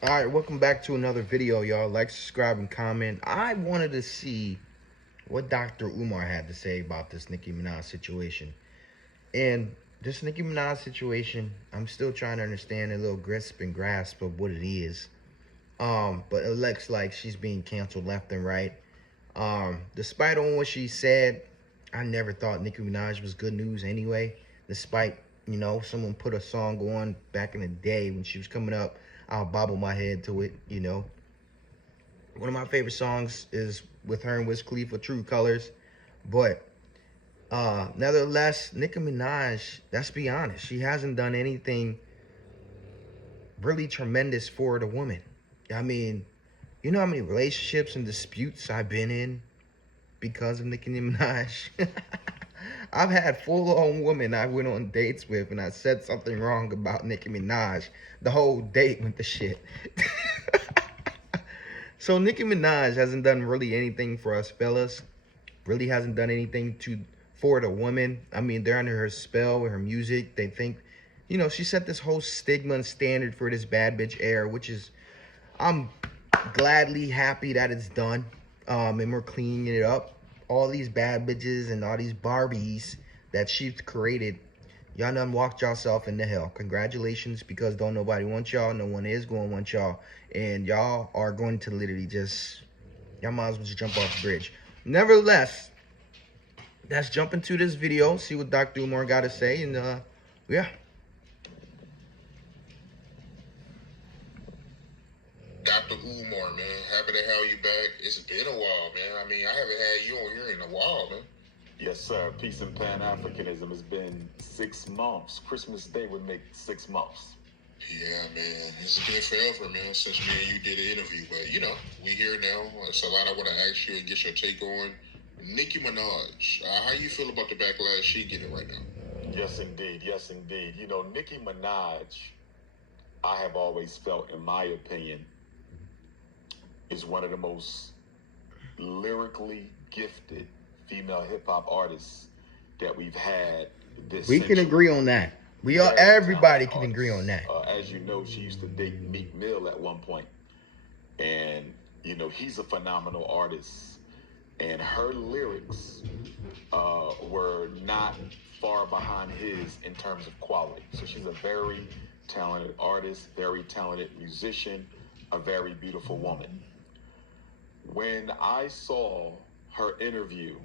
All right, welcome back to another video, y'all. Like, subscribe, and comment. I wanted to see what Dr. Umar had to say about this Nicki Minaj situation. And this Nicki Minaj situation, I'm still trying to understand a little grasp of what it is. But it looks like she's being canceled left and right. Despite on what she said, I never thought Nicki Minaj was good news anyway. Despite, someone put a song on back in the day when she was coming up, I'll bobble my head to it, One of my favorite songs is with her and Wiz Khalifa, True Colors. But nevertheless, Nicki Minaj, let's be honest, she hasn't done anything really tremendous for the woman. I mean, you know how many relationships and disputes I've been in because of Nicki Minaj? I've had full-on women I went on dates with and I said something wrong about Nicki Minaj. The whole date went to shit. So Nicki Minaj hasn't done really anything for us fellas. Really hasn't done anything for the woman. I mean, they're under her spell with her music. They think, she set this whole stigma and standard for this bad bitch era, which is, I'm gladly happy that it's done. And we're cleaning it up. All these bad bitches and all these Barbies that she's created, y'all done walked yourself into hell. Congratulations, because don't nobody want y'all. No one is going to want y'all. And y'all are going to literally y'all might as well just jump off the bridge. Nevertheless, let's jump into this video, see what Dr. Umar got to say, and yeah. Dr. Umar, man, happy to have you back. It's been a while, man. I mean, I haven't had you on here in a while, man. Yes, sir. Peace and Pan-Africanism has been 6 months. Christmas Day would make 6 months. Yeah, man. It's been forever, man, since me and you did an interview. But, we here now. It's a lot I want to ask you and get your take on. Nicki Minaj, how you feel about the backlash she getting right now? Yes, indeed. Yes, indeed. Nicki Minaj, I have always felt, in my opinion, is one of the most lyrically gifted female hip-hop artists that we've had this We century. can agree on that. Everybody can agree on that. As you know, she used to date Meek Mill at one point. And, he's a phenomenal artist. And her lyrics were not far behind his in terms of quality. So she's a very talented artist, very talented musician, a very beautiful woman. When I saw her interview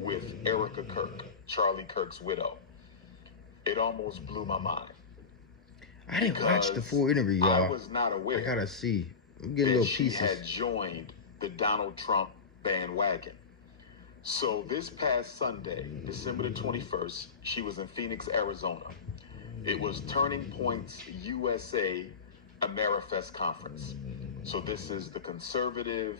with Erica Kirk, Charlie Kirk's widow, it almost blew my mind. I didn't watch the full interview, y'all. I was not aware. I gotta see. I'm getting little pieces. She had joined the Donald Trump bandwagon. So this past Sunday, December the 21st, she was in Phoenix, Arizona. It was Turning Point's USA Amerifest conference. So this is the conservative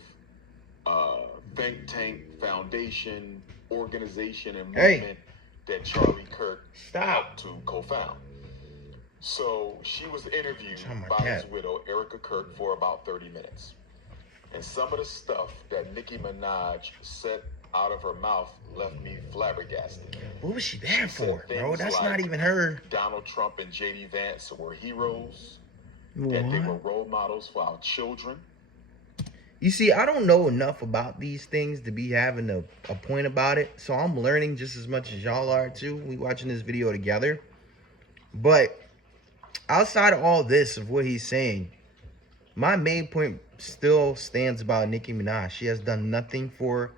think tank, foundation, organization, and movement that Charlie Kirk helped to co-found. So she was interviewed by his widow, Erica Kirk, for about 30 minutes. And some of the stuff that Nicki Minaj said out of her mouth left me flabbergasted. What was she there for, bro? That's like, not even her. Donald Trump and J.D. Vance were heroes. That they were role models for our children. You see, I don't know enough about these things to be having a point about it. So I'm learning just as much as y'all are too. We watching this video together. But outside of all this, of what he's saying, my main point still stands about Nicki Minaj. She has done nothing for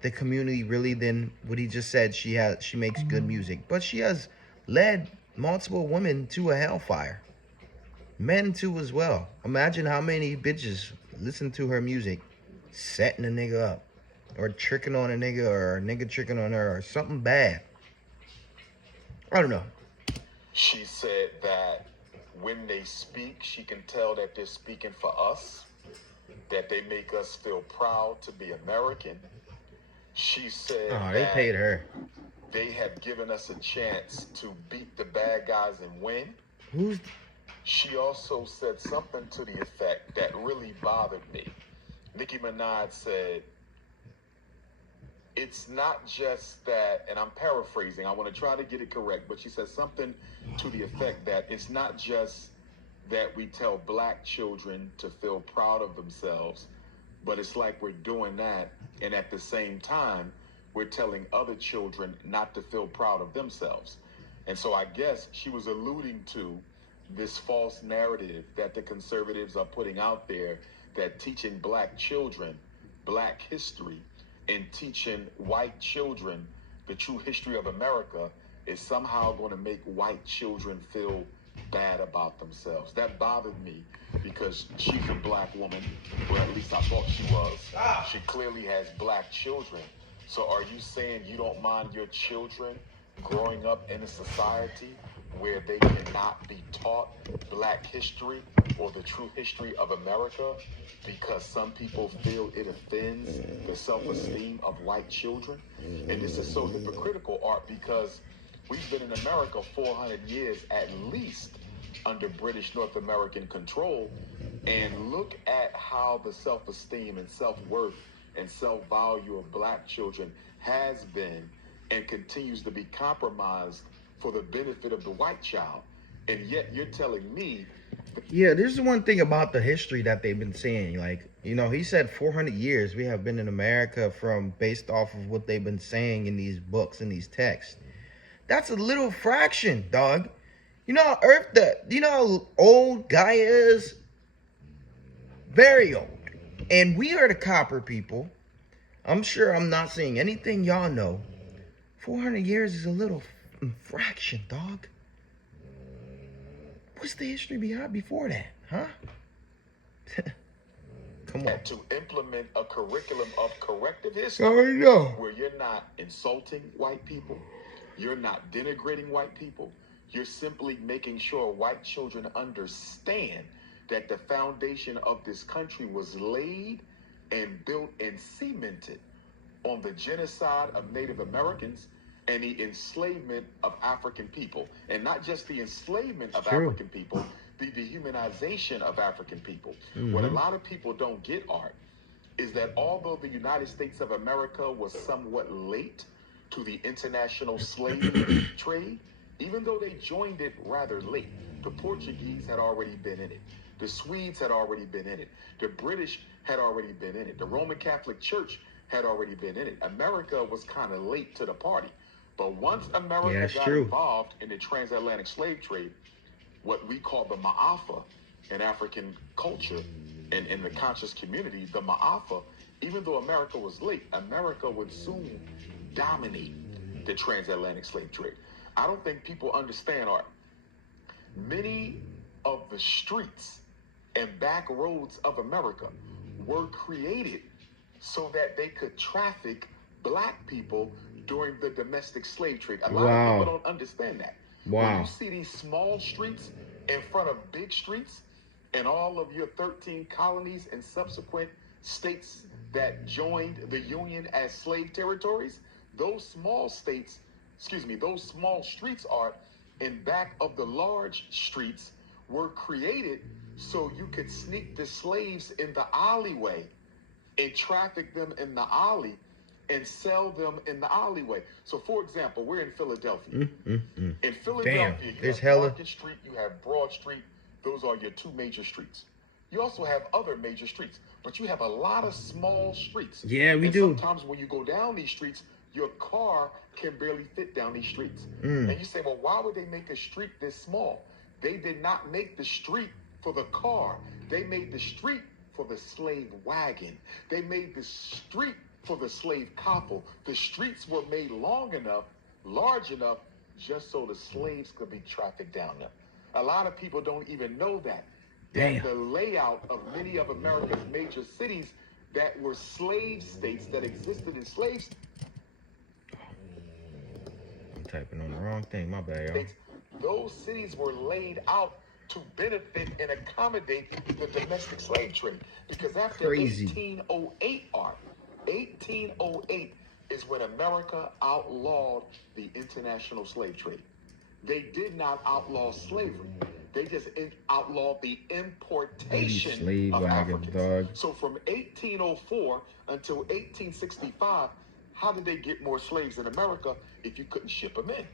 the community really than what he just said. She makes good music. But she has led multiple women to a hellfire. Men too as well. Imagine how many bitches listen to her music, setting a nigga up, or tricking on a nigga, or a nigga tricking on her, or something bad. I don't know. She said that when they speak, she can tell that they're speaking for us, that they make us feel proud to be American. She said they paid her. They have given us a chance to beat the bad guys and win. She also said something to the effect that really bothered me. Nicki Minaj said, it's not just that, and I'm paraphrasing, I want to try to get it correct, but she said something to the effect that it's not just that we tell black children to feel proud of themselves, but it's like we're doing that, and at the same time, we're telling other children not to feel proud of themselves. And so I guess she was alluding to this false narrative that the conservatives are putting out there, that teaching black children black history and teaching white children the true history of America is somehow going to make white children feel bad about themselves. That bothered me because she's a black woman, or at least I thought she was. She clearly has black children. So are you saying you don't mind your children growing up in a society where they cannot be taught black history or the true history of America because some people feel it offends the self-esteem of white children? And this is so hypocritical, Art, because we've been in America 400 years at least under British North American control, and look at how the self-esteem and self-worth and self-value of black children has been and continues to be compromised for the benefit of the white child. And yet you're telling me... Yeah, this is one thing about the history that they've been saying. Like, you know, he said 400 years we have been in America from based off of what they've been saying in these books and these texts. That's a little fraction, dog. You know how you know how old Gaia is? Very old. And we are the copper people. I'm sure I'm not saying anything y'all know. 400 years is a little fraction, dog. What's the history behind before that, huh? Come on. To implement a curriculum of corrective history, I know. where you're not insulting white people, you're not denigrating white people, you're simply making sure white children understand that the foundation of this country was laid and built and cemented on the genocide of Native Americans and the enslavement of African people. And not just the enslavement of African people, the dehumanization of African people. What a lot of people don't get, Art, is that although the United States of America was somewhat late to the international slave trade, even though they joined it rather late, the Portuguese had already been in it. The Swedes had already been in it. The British had already been in it. The Roman Catholic Church had already been in it. America was kind of late to the party. But once America got involved in the transatlantic slave trade, what we call the Ma'afa in African culture and in the conscious community, the Ma'afa, even though America was late, America would soon dominate the transatlantic slave trade. I don't think people understand, Art. Many of the streets and back roads of America were created so that they could traffic black people during the domestic slave trade. A lot of people don't understand that. When you see these small streets in front of big streets and all of your 13 colonies and subsequent states that joined the Union as slave territories, those small states, those small streets are in back of the large streets were created so you could sneak the slaves in the alleyway and traffic them in the alley and sell them in the alleyway. So, for example, we're in Philadelphia. In Philadelphia, you have Market Street, you have Broad Street. Those are your two major streets. You also have other major streets, but you have a lot of small streets. Yeah, we do. Sometimes when you go down these streets, your car can barely fit down these streets. And you say, well, why would they make a street this small? They did not make the street for the car. They made the street for the slave wagon. They made the street for the slave couple. The streets were made long enough, large enough, just so the slaves could be trafficked down them. A lot of people don't even know that. That the layout of many of America's major cities that were slave states that existed in slaves. I'm typing on the wrong thing, my bad, y'all. Those cities were laid out to benefit and accommodate the domestic slave trade. Because after 1808, Art, 1808 is when America outlawed the international slave trade. They did not outlaw slavery. They just outlawed the importation of Africans. Dog. So from 1804 until 1865, how did they get more slaves in America if you couldn't ship them in?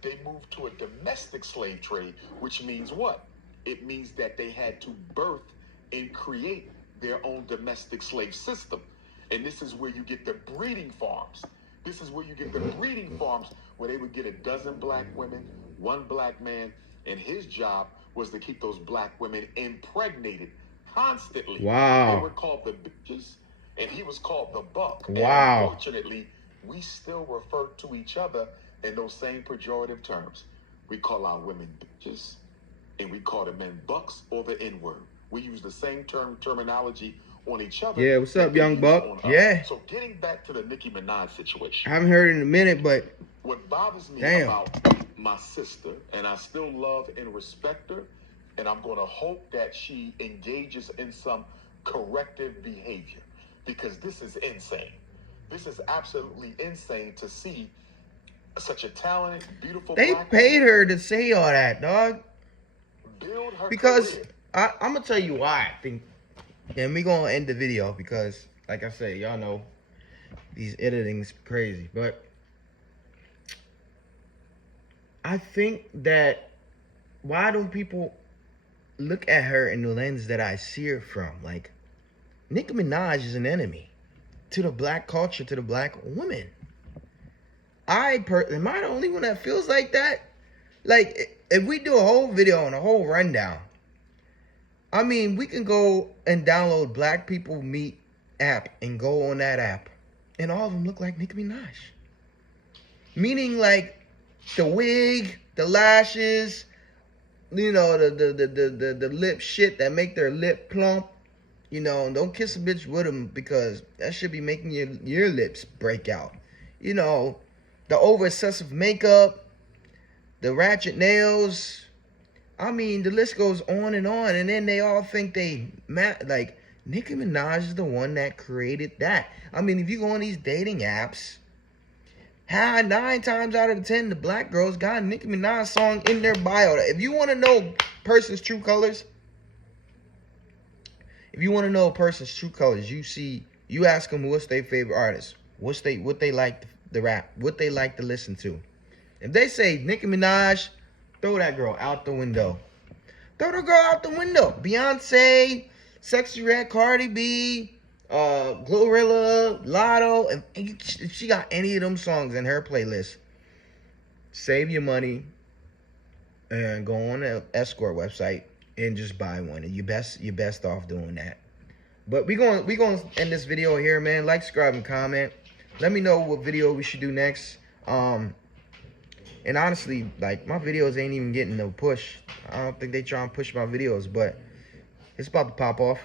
They moved to a domestic slave trade, which means what? it means that they had to birth and create their own domestic slave system. And this is where you get the breeding farms. This is where you get the breeding farms where they would get a dozen black women, one black man, and his job was to keep those black women impregnated constantly. Wow. They were called the bitches, and he was called the buck. Wow. And unfortunately, we still refer to each other in those same pejorative terms. We call our women bitches, and we call the men bucks or the N-word. We use the same terminology on each other. Yeah, what's up, young buck? Yeah. So getting back to the Nicki Minaj situation. I haven't heard it in a minute, but what bothers me damn. about my sister, and I still love and respect her, and I'm going to hope that she engages in some corrective behavior, because this is insane. This is absolutely insane to see such a talented, beautiful they black paid woman her to say all that, dog. build her Because career. I'm gonna tell you why I think, and we gonna end the video because, like I said, y'all know these editing's crazy, but I think that why don't people look at her in the lens that I see her from? Like, Nicki Minaj is an enemy to the black culture, to the black woman. Am I the only one that feels like that? Like, if we do a whole video and a whole rundown, I mean, we can go and download Black People Meet app and go on that app, and all of them look like Nicki Minaj. Meaning, like, the wig, the lashes, you know, the lip shit that make their lip plump. You know, don't kiss a bitch with them because that should be making your lips break out. You know, the over excessive makeup, the ratchet nails. I mean, the list goes on, and then they all think like, Nicki Minaj is the one that created that. I mean, if you go on these dating apps, 9 times out of 10, the black girls got a Nicki Minaj song in their bio. If you want to know person's true colors, you ask them what's their favorite artist, what they like the rap, what they like to listen to. If they say Nicki Minaj, throw that girl out the window. Throw the girl out the window. Beyonce, Sexy Red, Cardi B, Glorilla, Lotto. If she got any of them songs in her playlist, save your money and go on the escort website and just buy one. And you best off doing that. But we gonna end this video here, man. Like, subscribe, and comment. Let me know what video we should do next. And honestly, like, my videos ain't even getting no push. I don't think they try and push my videos, but it's about to pop off.